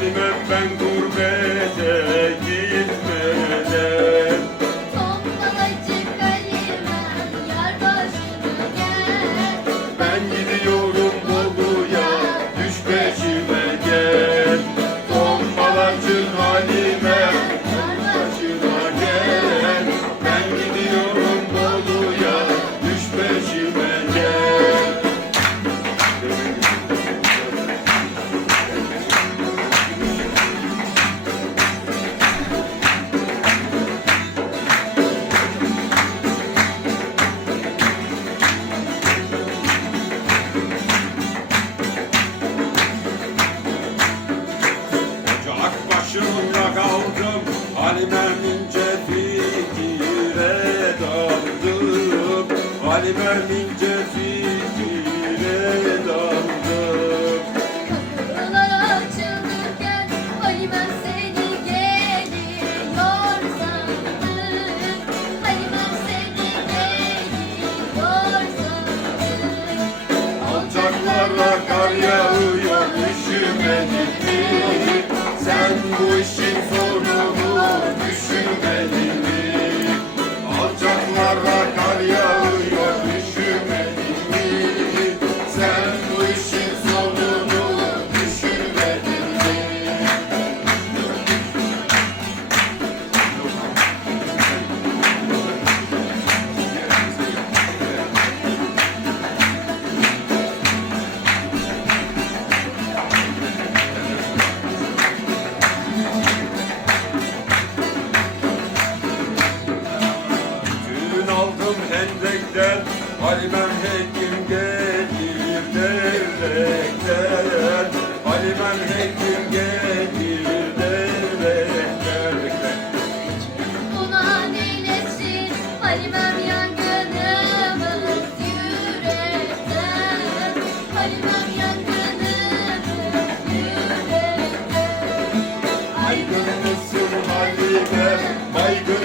Gelmem ben gurbete gitmeden Toplanacı kalimem yar gel. Ben gidiyorum Bolu'ya düş peşime gel. Tombalacı halimem başımda kaldım Halime'nin cefi yere daldım. Halime'nin cefi hendekten Halimem hekim gelir devrekten Halimem hekim gelir devrekten Buna neylesin Halimem yangınımız yürekten Halimem yangınımız yürekten Aygın mısın Halime, baygın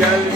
gel